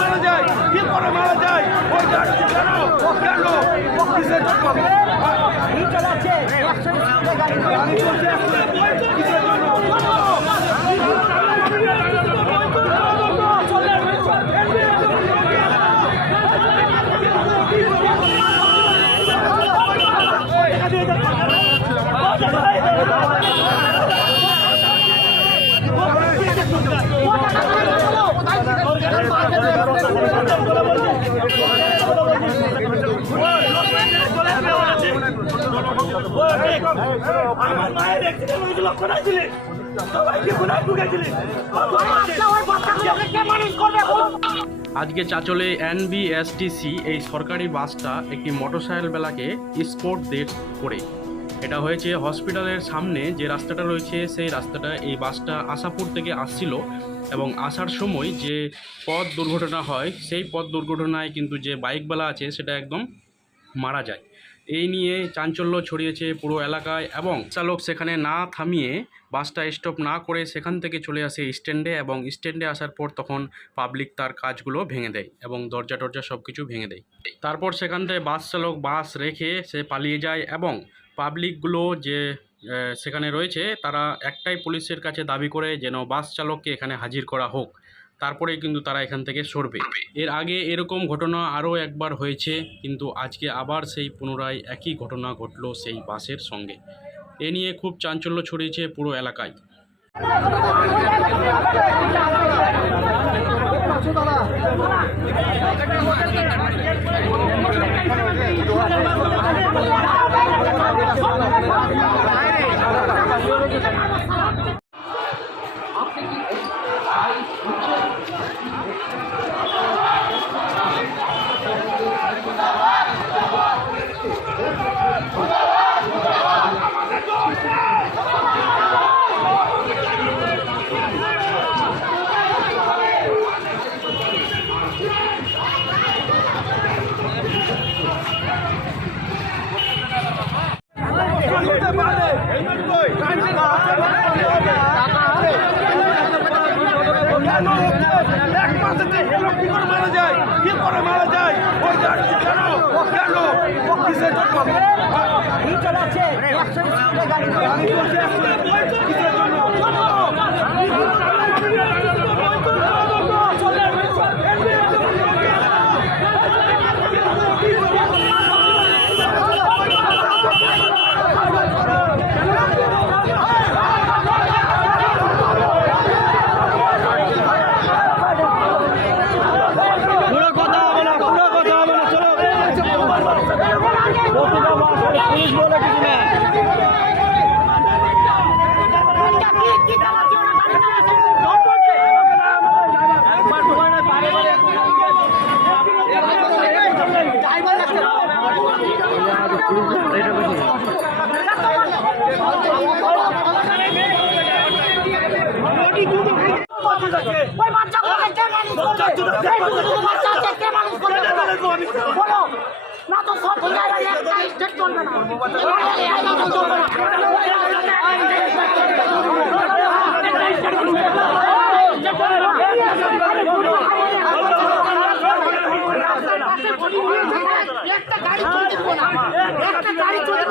মারা যায় কি করে মারা যায় ওই কেন কিসের জন্য আমার মায়ের অ্যাক্সিডেন্ট হয়েছিল কোথায় ছিলেন সবাইকে কোথায় ঢুকেছিলেন আজকে চাঁচলে NBSTC এই সরকারি বাসটা একটি মোটরসাইকেলওয়ালাকে স্পট ডেথ করে। এটা হয়েছে হসপিটালের সামনে যে রাস্তাটা রয়েছে সেই রাস্তাটা এই বাসটা আশাপুর থেকে আসছিল এবং আসার সময় যে পথ দুর্ঘটনা হয় সেই পথ দুর্ঘটনায় কিন্তু যে বাইকওয়ালা আছে সেটা একদম মারা যায়। এই নিয়ে চাঞ্চল্য ছড়িয়েছে পুরো এলাকায় এবং চালক সেখানে না থামিয়ে বাসটা স্টপ না করে সেখান থেকে চলে আসে স্ট্যান্ডে এবং স্ট্যান্ডে আসার পর তখন পাবলিক তার কাজগুলো ভেঙে দেয় এবং দরজা টরজা সব কিছু ভেঙে দেয়। তারপর সেখান থেকে বাস চালক বাস রেখে সে পালিয়ে যায় এবং পাবলিকগুলো যে সেখানে রয়েছে তারা একটাই পুলিশের কাছে দাবি করে যেন বাস চালককে এখানে হাজির করা হোক, তারপরেই কিন্তু তারা এখান থেকে সরবে। এর আগে এরকম ঘটনা আরও একবার হয়েছে, কিন্তু আজকে আবার সেই পুনরায় একই ঘটনা ঘটল সেই বাসের সঙ্গে। এ নিয়ে খুব চাঞ্চল্য ছড়িয়েছে পুরো এলাকায়। মারা যায় কি করে মারা যায় ওই কেন কিসের জন্য না তো সব চলবে একটা গাড়ি চলবে